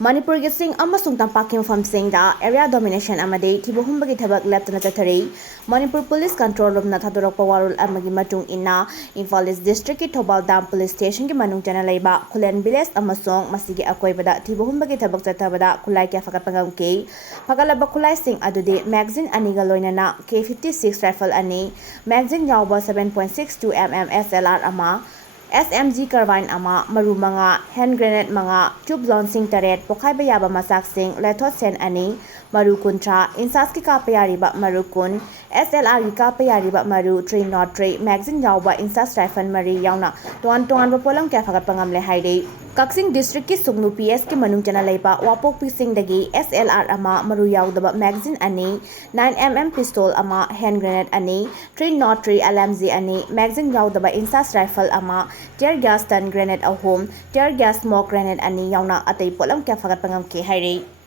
Manipur gising Amasung tampaking from Singda, area domination amade, Tibuhumbagi tabak left Natari, Manipur Police Control Room Natadorok Pawarul Amagi Matung Inna, Infalis District Tobal Dam Police Station Gimanung Janaleba, Khulen Biles Amasung, Masigi Akoibada, Tibuhumbagi tabak Tatabada, Khutlai Fagatpa Fagalaba Khutlai Sing Adude, Magazine Aniga Loinana, K56 rifle Ani, Magazine Yauba 7.62 mm SLR Ama, SMG carbine ama maru manga hand grenade manga tube launching turret pokai bayaba masak sing lethot sen ani maru kuntra insas ki kapayari ba maru kun SLR ki kapayari ba maru 3 not 3 magazine yauba insas rifle mari yauna tuan ba polang kya fagat pangam le haide Kaksing District ki Sugnu PS ki manung chana leipa wapok pising dagi SLR ama maru yaudaba magazine ani 9mm pistol ama hand grenade ani 3 not 3 LMG ani magazine yaudaba insas rifle ama tear gas stun grenade ahom tear gas smoke grenade ani yauna atay polam kya fagat pangam ke haire